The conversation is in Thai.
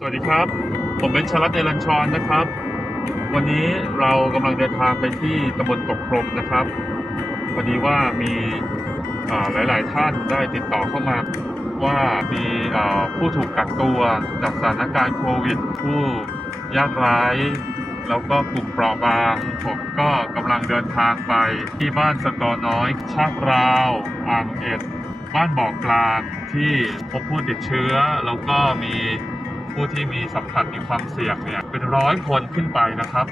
สวัสดีครับ ผมเป็นชลัดเอรัญชรนะครับ วันนี้เรากำลังเดินทางไปที่ตำบลตกพรมนะครับพอดีว่ามีหลาย ๆ ท่านได้ติดต่อเข้ามาว่ามีผู้ถูกกักตัวจากสถานการณ์โควิด ผู้ยากไร้แล้วก็กลุ่มเปราะบางผมก็กำลังเดินทางไปที่บ้านสตอน้อยชากราวอ่างเอ็ด บ้านบ่อกลางที่พบผู้ติดเชื้อ แล้วก็มี ผู้ที่มีสัมผัสมีความเสี่ยงเนี่ยเป็นร้อยคนขึ้นไปนะครับ